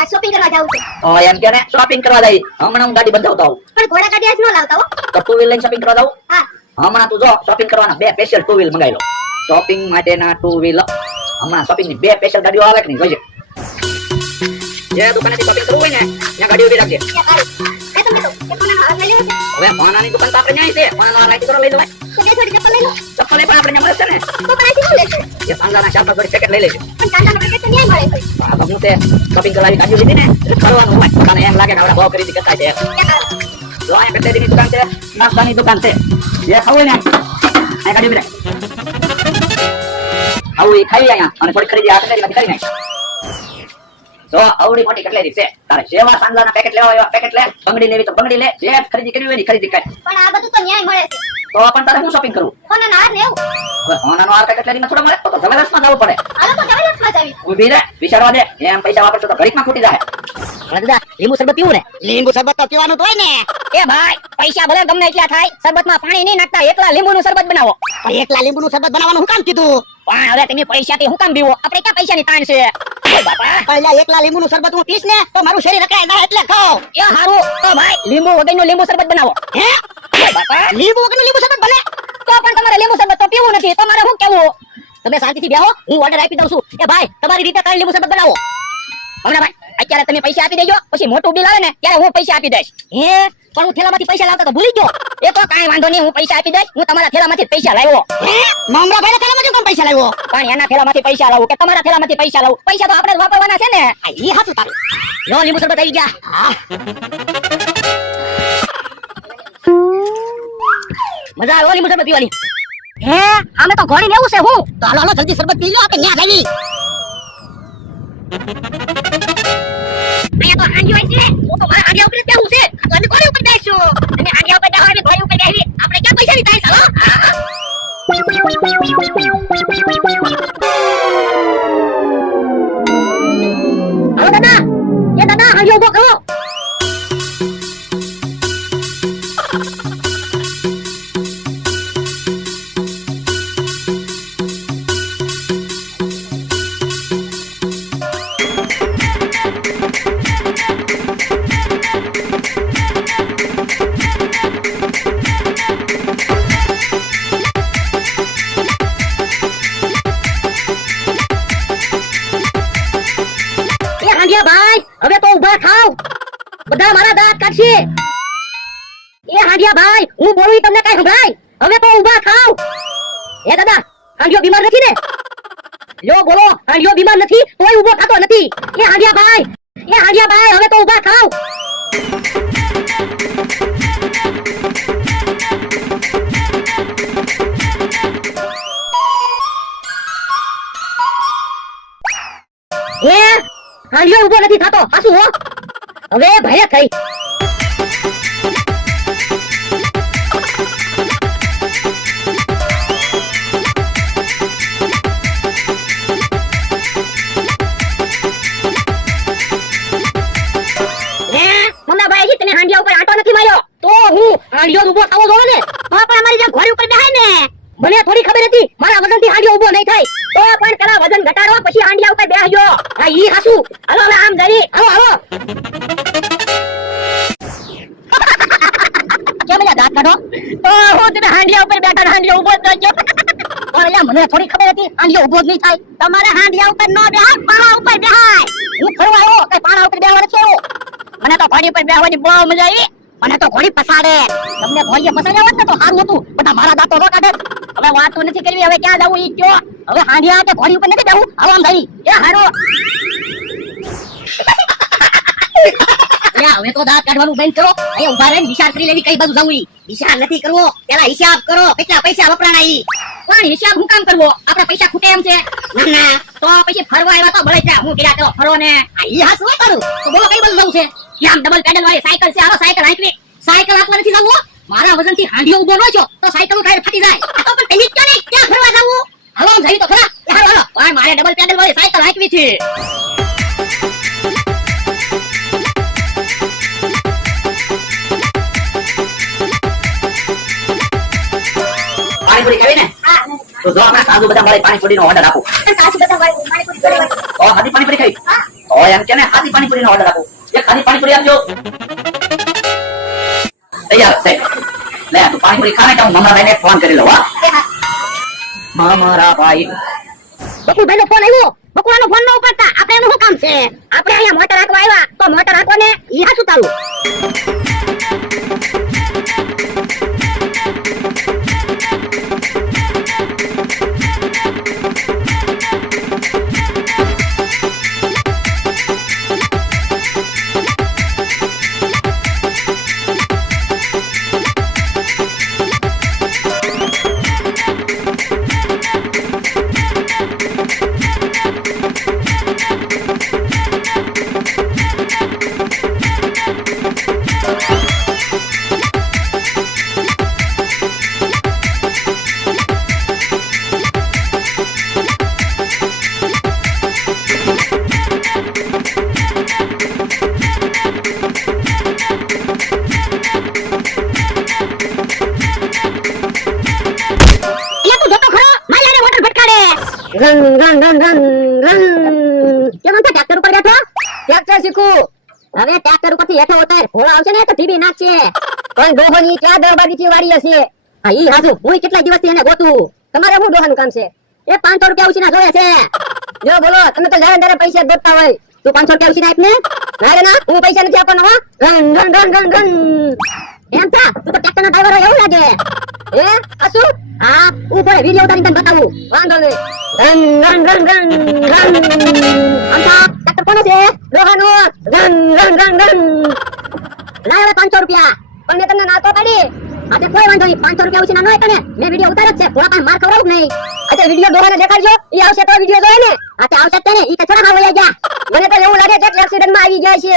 આ શોપિંગ કરવા જાવું છે. ઓ એમ કે ને શોપિંગ કરવા જઈ. હમણાં હું ગાડી બંધાવતો આવું. પણ ઘોડા ગાડી આજ ન લાવતા હો. તો ટુ વ્હીલ લઈને શોપિંગ કરવા જાવું. હા. હમણાં તું જો શોપિંગ કરવાના બે સ્પેશિયલ ટુ વ્હીલ મંગાવી લો. શોપિંગ માટેના ટુ વ્હીલ હમણાં શોપિંગ ની બે સ્પેશિયલ ગાડીઓ આવે કે નહીં જોઈજે. જે દુકાનેથી શોપિંગ કરવું હોય ને ત્યાં ગાડી ઉભી રાખજે. એ તમે તો એ કોના હાથ લઈ લેવો છે. હવે ફોનાની દુકાન તો આપણે ન્યાય છે. ફોનાનો રાઈટ કરો લઈ જવાય. તો બે થોડી ચપ્પલ લઈ લો. ચપ્પલ પણ આપણે ન્યા મળે છે ને. તો પણ આથી શું લેશે? એ પાંદડાના ચાર પાંચ જોડી પેકેટ લઈ લેજો. પણ ચાંદાના પેકેટ તો ન્યાય મળે છે. આ તો હું તે શોપિંગ કરવા ગાડીઓ લીધી ને કરવાનું હોય. તને એમ લાગે કે આપણે બહુ ખરીદી કરતા છે. જો અહીંયા પેટેરીની દુકાન છે, નાસ્તાની દુકાન છે. જે ખાવું હોય ને આ ગાડી ઉભી રાખ. આવું એ ખાઈ અહીંયા અને થોડી ખરીદી આ પેટેરીમાંથી કરી નાખ. જો આવડી મોટી કટલેરી છે. તારે જેવા સાંજના પેકેટ લેવા એવા પેકેટ લે. બંગડી લેવી તો બંગડી લે. જે ખરીદી કરવી હોય ને ખરીદી કર. પણ આ બધું તો ન્યાય મળે છે. તો પણ તારે હું શોપિંગ કરું? કોના હાથ લેવું? હવે હોનાનો આ કટલેરીમાં થોડો મળે તો જબરદસ્તમાં જવું પડે. હાલો તો જબરદસ્તમાં જાવી. ઊભી રહે, વિચારવા દે. એમ પૈસા વાપરશો તો ઘડીકમાં ખૂટી જાય. દાદા લીંબુ શરબત પીવું ને? લીંબુ શરબત તો પીવાનું જ હોય ને. એ ભાઈ પૈસા ભલે ગમે એટલા થાય શરબતમાં પાણી નહીં નાખતા એકલા લીંબુનું શરબત બનાવો. પણ એકલા લીંબુનું શરબત બનાવવાનું હું કામ કીધું? પણ હવે તમે પૈસાથી હું કામ પીવો? આપણે ક્યાં પૈસાની તાણ છે? એ બાપા પહેલા એકલા લીંબુનું શરબત હું પીશ ને તો મારું શરીર રખાય જાય એટલે ખાઓ. એ હારું તો ભાઈ લીંબુ વગરનું લીંબુ શરબત બનાવો. હે એ બાપા લીંબુ વગરનું લીંબુ શરબત બને? તો પણ તમારે લીંબુ શરબત તો પીવું નથી. તમારે શું કેવું? તમે શાંતિથી બેહો, હું ઓર્ડર આપી દઉં છું. એ ભાઈ તમારી રીતે કાંઈ લીંબુ શરબત બનાવો. હમણાં ભાઈ અત્યારે તમે પૈસા આપી દેજો, પછી મોટું બિલ આવે ને ત્યારે હું પૈસા આપી દઈશ. હે પણ હું થેલામાંથી પૈસા લાવતા તો ભૂલી ગયો. એ તો કાંઈ વાંધો નહીં, હું પૈસા આપી દઈશ. હું તમારા થેલામાંથી જ પૈસા લાવ્યો. હે મમરા ભાઈના થેલામાંથી કેમ પૈસા લાવ્યો? પણ એના થેલામાંથી પૈસા લાવું કે તમારા થેલામાંથી પૈસા લાવું? પૈસા તો આપણે જ વાપરવાના છે ને. આ ઈ હાચું તારું. લો લીંબુ શરબત આવી ગયા. હા મજા આવે લીંબુ શરબત પીવાની. હે અમે તો ઘોડી લેવું છે હું. તો હાલો હાલો જલ્દી શરબત પી લો, આપણે ન્યા જાવી. અહીંયા તો હાંડિયો છે. હું તો મારા હાંડિયા ઉપર જ બેહું છે. તો અમે ઘોડી ઉપર બેસશું. તમે હાંડિયા ઉપર બેહો, અમે ઘોડી ઉપર બેહવી. આપણે ક્યાં પૈસાની થાય ચાલો. હાલો દાદા, એ દાદા હાંડિયો ઉભો કરો. ભાઈ હવે તો ઉભા થાવ, બધા મારા દાંત કાઢશે. એ હાંડિયા ભાઈ હું બોલું તમને કઈ સંભળાય? હવે તો ઉભા થાવ. એ દાદા હાંડિયો બીમાર નથી ને? લો બોલો હાંડિયો બીમાર નથી તોય ઉભો થતો નથી. એ હાંડિયા ભાઈ હવે તો ઉભા થાવ. એ હાંડિયો ઉભો નથી થતો. હાસુ હો હવે ભય થઈ. મમનાભાઈ તમે હાંડિયા ઉપર આંટો નથી માર્યો તો હું હાંડિયો ઉભો થવો જોવે ને. પણ અમારી જેમ ઘોડી ઉપર બેહાય ને. મને થોડી ખબર હતી મારા વજનથી હાંડિયો ઉભો નહીં થાય. તો પણ પેલા વજન ઘટાડો પછી હાંડિયા ઉપર બેહજો. હા ઈ હાસુ. હાલો હવે આમ જરી. હાલો કેમ લે દાંત કાઢો? તો હું તમે હાંડિયા ઉપર બેઠા હાંડિયો ઉભો જ થયો. પણ યાર મને થોડી ખબર હતી હાંડિયો ઉભો જ નહીં થાય. તમારે હાંડિયા ઉપર નો બેહાય, પાણા ઉપર બેહાય. હું ફરવા આવ્યો કઈ પાણા ઉપર બેહવા નથી આવ્યો. મને તો ઘોડી ઉપર બેહવાની બહુ મજા આવી. મને તો ઘોડી પસાડે. તમને ઘોડીએ પસાડ્યા હોત ને તો સારું હતું. બધા મારા દાંતો નો કાઢે. હવે વાત તો નથી કરવી. હવે ક્યાં જવું ઈ કયો? હવે હાંડિયા કે ઘોડી ઉપર નથી જવું. હાલો આમ જઈ. એ હારો હવે તો દાંત કાઢવાનું બંધ કરો. અહીંયા ઉભા રહીને વિચાર કરી લેવી કઈ બાજુ જવું ઈ. વિચાર નથી કરવો, પેલા હિસાબ કરો કેટલા પૈસા વપરાણા ઈ. પણ હિસાબ હું કામ કરવો? આપણે પૈસા ખૂટે એમ છે ના તો પછી ફરવા આવ્યા તો બળે જા. હું કીધા ચલો ફરો ને. ઈ હાસ વાત કરું તો બોલો કઈ બાજુ જવું છે? આમ ડબલ પેડલ વાળી સાયકલ છે. હાલો સાયકલ હાંકવી. સાયકલ હાંકવા નથી જવું. મારા વજનથી હાંડિયો ઉભો ન છો તો સાયકલ ટાયર ફાટી જાય. આ તો પણ પેલી જ ને ક્યાં ફરવા જવું? હાલો આમ જઈ તો ખરા. હાલો પણ મારે ડબલ પેડલ વાળી સાયકલ હાંકવી છે. પાણીપુરી ખાવી ને? તો જો આપણે સાદું બધા મળે પાણીપુરીનો ઓર્ડર આપો. સાચું બધા પાણીપુરી ઓ હજી પાણીપુરી ખાવી? ઓ એમ કે ને ખાધી પાણીપુરીનો ઓર્ડર આપો. એક ખાધી પાણીપુરી આપજો. તૈયાર છે. લે તું પાણીપુરી ખાને કે હું મમરાભાઈને ફોન કરી લઉં હા. એ હા. મમરાભાઈ બકુભાઈનો ફોન આવ્યો. બકુવાનો ફોન ન ઉપાડતા. આપણે એનું શું કામ છે? આપણે અહીંયા મોટર હાંકવા આવ્યા તો મોટર હાંકો ને ઈ હાચું તારું. Run run run run run કેમ છે ટ્રેક્ટર ઉપર બેઠો? ટ્રેક્ટર શીખું. હવે ટ્રેક્ટર ઉપરથી હેઠો ઉતાર. ભોળા આવશે ને તો ટીવી નાખશે. પણ ડોહોની ક્યાં દરબારીથી વાડી હશે? હા ઈ હાજુ. હું કેટલા દિવસથી એને ગોતું. તમારે શું ડોહાનું કામ છે? એ 500 રૂપિયા ઉછીના જોયા છે. જો બોલો તમે તો જારે પૈસા ગોતતા હોય. તું 500 રૂપિયા ઉછીના આપ ને. ના ના હું પૈસા નથી આપવાનો હો. Run run run run run એમ છે તું તો ટ્રેક્ટરનો ડ્રાઈવર હોય એવું લાગે. એ આસુ હા હું પડે વિડિયો ઉતારીને તને બતાવું. વાંધો નહીં. Run run run run run અંતા ટ્રેક્ટર કોનો છે? ડોહાનો. રન રન રન રન લાય હવે 500 રૂપિયા. પણ મેં તમને ના તો પાડી. આજે કોઈ વાંધો નહીં. 500 રૂપિયા ઉછીના ન હોય તને. મેં વિડિયો ઉતાર્યો છે. થોડા પાસે માર ખવડાવું નહીં. આજે વિડિયો ડોહાને દેખાડજો. ઈ આવશે તો વિડિયો જોયે ને. આજે આવશે જ ને. ઈ કે થોડા હા વયા ગયા. મને તો એવું લાગે છે કે એક્સિડન્ટમાં આવી ગયા છે.